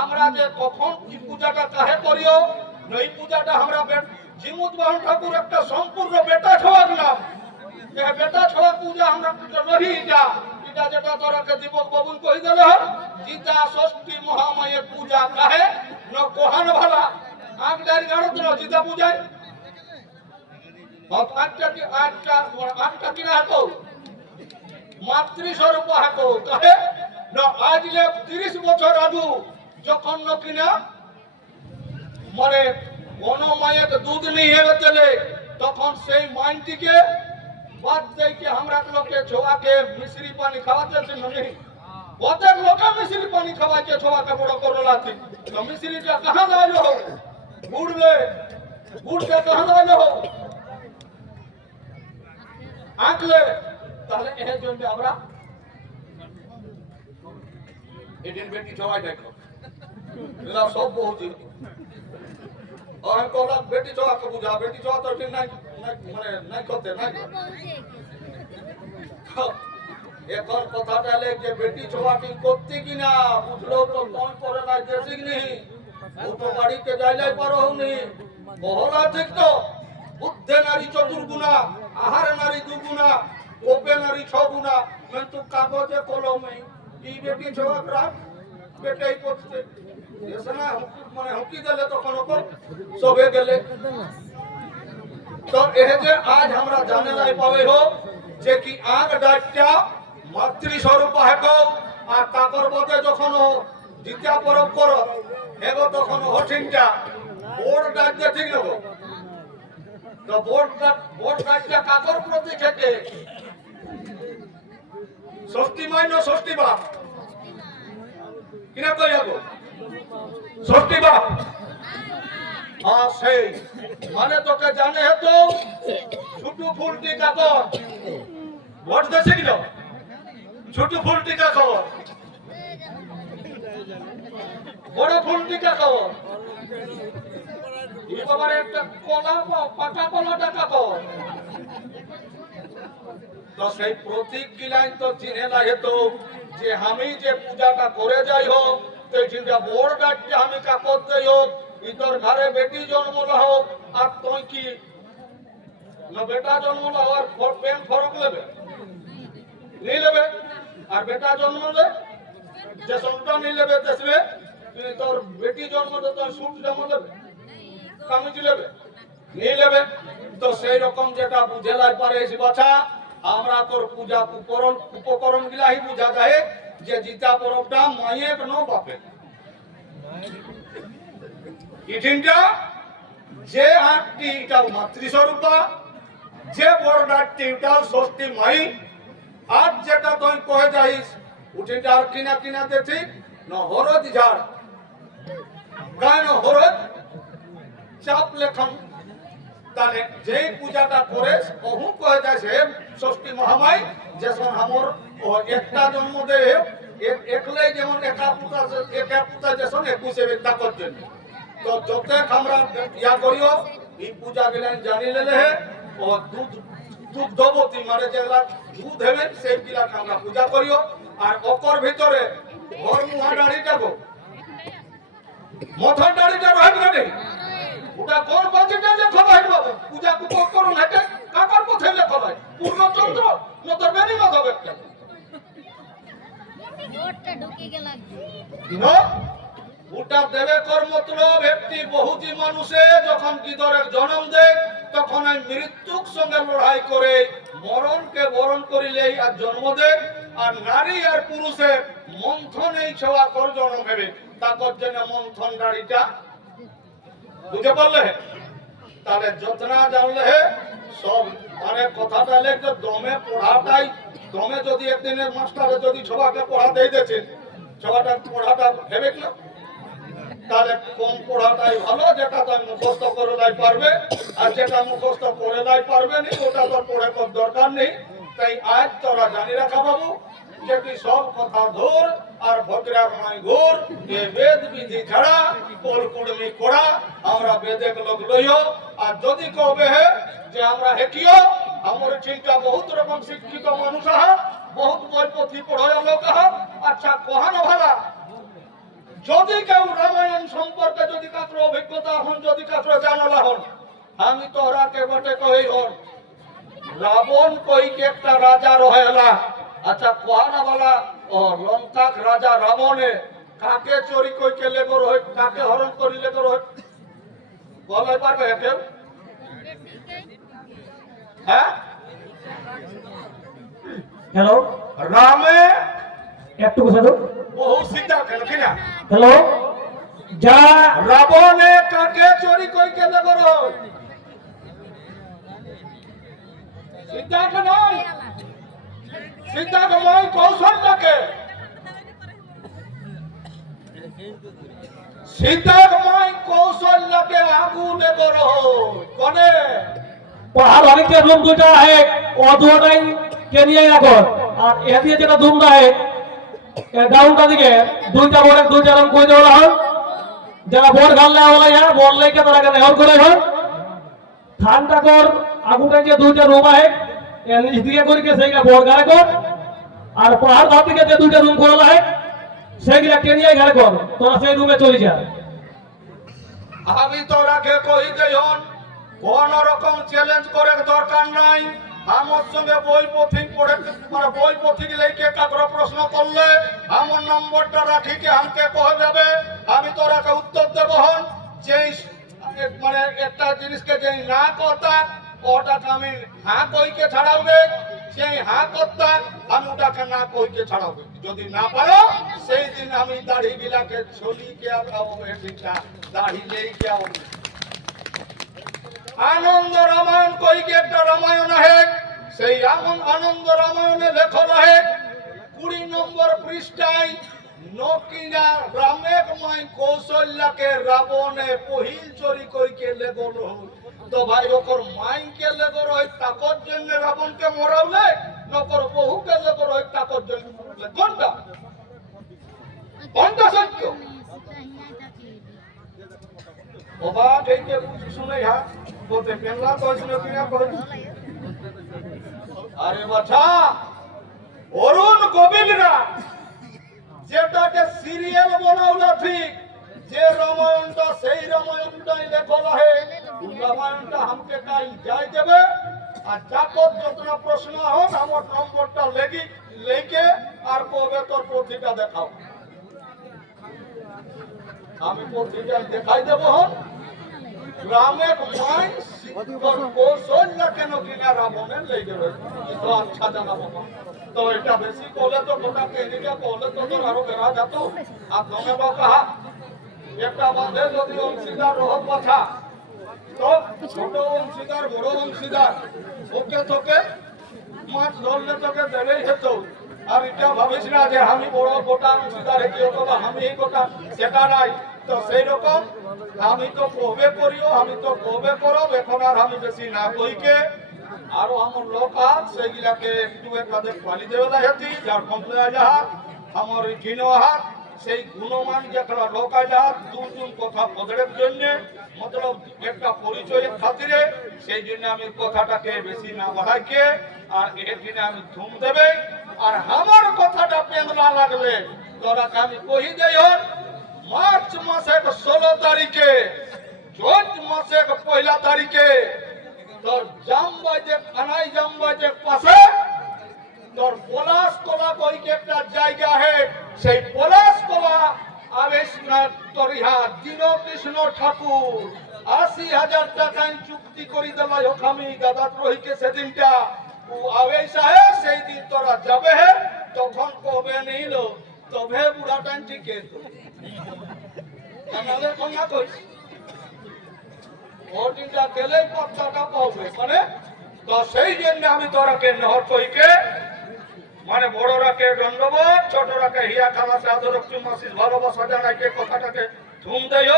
আমরা যে কখন কি পূজাটা কাহে করিও, এই পূজাটা আমরা জিমুদ বাহন ঠাকুর একটা সম্পূর্ণ বেটা ছোয়া দিলাম। বেটা ছোয়া পূজা আমরা রহি যা এটা যেটা তোরাকে দীপক বাবুল কই দিল গীতা ষষ্ঠী মহামায়ের পূজা কাহে ন কোহান ভালা আগদার গাড়ো দিল গীতা পূজায় আটটা কিনা হাতো মাতৃস্বরূপ হাতো কাহে ন আজ 30 বছর আগু যখন ন কিনা মানে কোন মায়ের দুধ নিয়ে চলে তখন সেই মাইনটিকে বাদ দেইকে আমরা লোকে ছোয়াকে মিশ্রি পানি খাওয়াতে नहीं ওদের লোকে মিশ্রি পানি খাওয়াতে ছোয়াকে বড় করলাতে তো মিশ্রিটা कहां লাইলো গুড়বে গুড়কে कहां লাইলো আঁকলে তাহলে এর জন্য আমরা এদিন বেটি ছোয়াই দেখো এলা সব বহুজি और कोला बेटी ছোয়া কে বুঝা বেটি ছোয়া তো ঠিক নাই মানে নাই করতে নাই এখন কথাটা লেখ যে বেটি ছোয়াটি করতে কিনা বুঝলো তো কোন করে নাই দেশিক নি ও তো বাড়িতে যাইলাই পারো নি বহলা ঠিক তো বুদ্ধে নারী চতুর্গুণা আহার নারী দুগুণা কোপে নারী ছগুণা কিন্তু কাগজে কলমে এই বেটি ছোয়া গ্রাম বেটাই করতে এসনা মানে হকি গেলে তখন ওপর সবে গেলে তো এ যে আজ আমরা জানে নাই পাবে হো যে কি আগ ডাকটা মাতৃ স্বরূপ হেকো আর তাকর বতে যখন দ্বিতীয় পরব কর হেগো তখন হঠিনটা বোর্ড ডাকতে ঠিক নেবো তো বোর্ড ডাকটা কাকর প্রতি থেকে ষষ্ঠী মাইন ষষ্ঠী বাপ কিনা কই যাবো ষষ্ঠী বাপ সেই মানে তোকে জানে হেতো ছোট ফুলটি কাকর ভোট দেশে গেল ছোট ফুলটি কাকর বড় ফুলটি কাকর এই বাবার একটা কলা পাকা কলাটা কাকর তো সেই প্রতীক গিলাইন তো চিনে লাগে তো যে আমি যে পূজাটা করে যাই হোক সেই চিন্তা বড় ডাকতে আমি কাকর দেই হোক ইতর ঘরে বেটি জন্ম হোক আর তুই কি না বেটা জন্ম আর পেন ফরক নেবে নিয়ে নেবে আর বেটা জন্ম নেবে যে সন্তান নিয়ে নেবে দেশবে তুই তোর বেটি জন্ম তো তোর সুট জন্ম নেবে কামিজ নেবে নিয়ে নেবে তো সেই রকম যেটা বুঝেলাই পারে সে বাছা আমরা তোর পূজা উপকরণ গিলাই বুঝা যায় যে জিতা পরবটা মায়ের ন বাপে ইঠিনটা যে আটটি এটাও মাতৃস্বরূপা যে বড় ডাকটি এটাও ষষ্ঠী মাই আর যেটা তুই কয়ে যাইস উঠিনটা আর কিনা কিনা দেখি ন হরদ ঝাড় গান হরদ চাপ লেখন তাহলে যে পূজাটা করে অহু কয়ে যায় সে ষষ্ঠী মহামাই যেমন আমার একটা জন্ম দেয় একলাই যেমন একা পুতা যেমন 21 বিদ্যা করছেন তো যত আমরা ইয়া করিও এই পূজা গেলেন জানি লেলে ও দুগ্ধবতী মানে যেগুলা দুধ হবে সেইগুলা আমরা পূজা করিও আর অকর ভিতরে ঘর মুহা দাঁড়িয়ে গো মথর দাঁড়িয়ে রহবে না ওটা কোন বাজেটা লেখা হইব পূজা উপকরণ হেঁটে কাকার পথে লেখা হয় পূর্ণচন্দ্র নতর বেনি মাধব একটা ওটা ঢুকে গেল ওটা দেবে কর্মতলব একটি বহুজি মানুষে যখন কিদরের জন্ম দেয় তখন মৃত্যুর সঙ্গে লড়াই করে মরণকে বরণ করিলেই আর জন্ম দেয় আর নারী আর পুরুষে মন্থন এই ছোয়া কর জন্ম হবে তাকর জন্য মন্থন নারীটা বুঝে পারলে তাহলে যতনা জানলে সব মানে কথাটা লেগে দমে পড়াটাই দমে যদি একদিনের মাস্টারে যদি সবাকে পড়া দিয়ে দিয়েছেন সবাটা পড়াটা ভেবে কিনা তাহলে কম পড়াটাই ভালো যেটা তাই মুখস্থ করে লাই পারবে আর যেটা মুখস্থ করে লাই পারবে না ওটা তো পড়ে কোন দরকার নেই তাই আজ তোরা জানি রাখা বাবু যেটি সব কথা ধর আর ভদ্রা মাই ঘোর এ বেদ বিধি ছাড়া কোলকুড়মি করা আমরা বেদেক লোক লইও আর যদি কবে হে যে আমরা হেকিও আমার চিন্তা বহুত রকম শিক্ষিত মানুষ আহা বহুত বই পুঁথি পড়ায় লোক আহা আচ্ছা কহানো ভালা যদি কেউ রামায়ণ সম্পর্কে যদি কাত্র অভিজ্ঞতা হন যদি কাত্র জানালা হন আমি তো ওরাকে বটে কই হন রাবণ কইকে একটা রাজা রহেলা আচ্ছা কোহানা বলা ও লঙ্কাক রাজা রাবণে কাকে চুরি কইকে লেগর হয় কাকে হরণ করি লেগর হয় বলাই পারবে কেউ হ্যাঁ হ্যালো রামে একটু বসে তো বহু সীতা কেন কিনা হ্যালো যা রাবণে কাকে চুরি কইকে লেগর হয় সীতাকে নয় সীতাকে নয় কৌশলটাকে সীতাকমাই কৌশল্যকে আগুনে করো কোনে पहाड़ वाले के रूम दूटा है और दो टाइम के लिए এখন আর এ দিয়ে যেটা রুমটা है এ ডাউনটা দিকে দুইটা বড় দুইটা রুম কই দেওয়া হয় যারা বোর্ড গাললে ওলা ইয়া বোর্ড লেকে তারা কে হেল্প করে হয় ঠান্ডা কর আগুটা যে দুইটা রুম আছে এ নিচ দিকে করি কে সেইটা বোর্ড গালে কর আর পাহাড় ধার দিকে যে দুইটা রুম করা হয় সেইগুলা টেনিয়ে ঘরে কর তোরা সেই রুমে চলে যা আমি তোরাকে কই দেয়ন কোন রকম চ্যালেঞ্জ করে দরকার নাই আমার সঙ্গে বই পথিক পড়ে মানে বই পথিক লেকে কাকর প্রশ্ন করলে আমার নম্বরটা রাখি কে আমাকে কহে যাবে আমি তোরাকে উত্তর দেব হন যেই মানে একটা জিনিসকে যেই না করতা ওটাকে আমি হ্যাঁ কইকে ছাড়াবে সেই হ্যাঁ করতা আমি ওটাকে না কইকে ছাড়াবে যদি না পারো সেই দিন আমি দাড়ি গিলাকে ছলিকে ঠিকটা দাড়ি লেকে আবার আনন্দ রামায়ণ কইকে একটা রামায়ণ আছে সেই আনন্দ রামায়ণে লেখা আছে 20 নম্বর পৃষ্ঠায় নকিনা রামেকময় কৌশল্যকে রাবণে পহিল চুরি কইকে লেগল তো ভাই ওকর মাইকে লেগর হয় তাকর জন্য রাবণকে মরালে নকর বহুকে লেগর হয় তাকর জন্য কোনটা কোনটা সত্য বাবা এইকে শুনে হ্যাঁ বলতে পেনলা তো শুনে কিনা করে আরে বাছা অরুণ গোবিলরা যেটাকে সিরিয়াল বানাওলা ঠিক যে রামায়ণটা সেই রামায়ণটাই লেখা है রামায়ণটা हमके কাই যাই দেবে আর যাকত যতনা প্রশ্ন হন আমার নম্বরটা লেকে আর কবে তোর পত্রিকা দেখাও আমি পত্রিকা দেখাই দেব হন রামের মাই শিকর কৌশল্য কেন কিনা রাবণের লেগে রয়েছে তো আচ্ছা জানাবো তো এটা বেশি করলে তো গোটা কেনিকা করলে তো তোর আরো বেড়া যেত আর দমে বাবা একটা বাঁধে যদি অংশীদার রহত বাছা তো ছোট অংশীদার বড় অংশীদার ওকে তোকে মাছ ধরলে তোকে দেবেই হেত আর এটা ভাবিস না যে আমি বড় গোটা অংশীদার হেঁটে অথবা আমি এই গোটা সেটা নাই তো সেই রকম আমি তো কবে করিও আমি তো কবে করব এখন আর আমি বেশি না কইকে আরো আমার লোক আছে সেইগুলাকে একটু তাদের পানি দেওয়া যাচ্ছি যার কমপ্লে যাহা আমার জিনো হাত সেই গুণমান যেগুলো লোক যা দুজন কথা বদলের জন্য মতলব একটা পরিচয়ের খাতিরে সেই জন্য আমি কথাটাকে বেশি না বাড়াইকে আর এর জন্য আমি ধুম দেবে আর আমার কথাটা পেঁদলা লাগলে তোরা আমি কহি দেই মার্চ মাসের 16 তারিখে চৈত মাসের 1 তারিখে তোর জামবাজে খানাই জামবাজে পাশে তোর পলাশ কলা কইকে একটা জায়গা হে সেই পলাশ কলা আবেশ তোর ইহা দীন কৃষ্ণ ঠাকুর 80,000 টাকায় চুক্তি করি দেলাই ওখামি গাদাত রহিকে সেদিনটা ও আবেশ আহে সেই দিন তোরা যাবে হে তখন কবে নিল তবে বুড়া টাইম ঠিকে আমাদের কন্যা কইস ও দিনটা গেলেই পত্তাটা পাবে মানে তো সেই জন্য আমি তোরাকে নহর কইকে মানে বড়রাকে দণ্ডবোধ ছোটরাকে হিয়া খালাসে আদরক চুমাসিস ভালোবাসা জানাইকে কথাটাকে ধুম দেয়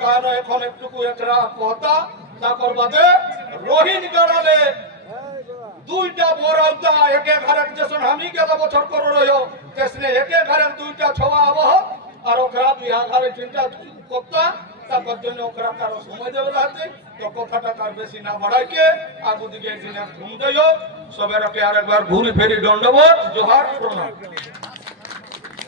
কারণ এখন একটুকু একটা কথা তারপর বাদে রোহিণ গাড়ালে দুইটা বড়টা একে ঘরে যেসন আমি গেল বছর করে রইও তেসনে একে ঘরে দুইটা ছওয়া আবহ আর ওকরা বিয়া ঘরে তিনটা করতা তারপর জন্য ওকরা কারো সময় দেবে রাতে তো কথাটা তার বেশি না বাড়াইকে আগু দিকে একদিন ঘুম দেয় সবেরাকে আরেকবার ঘুরে ফেরি দণ্ডবোধ জোহার প্রণাম।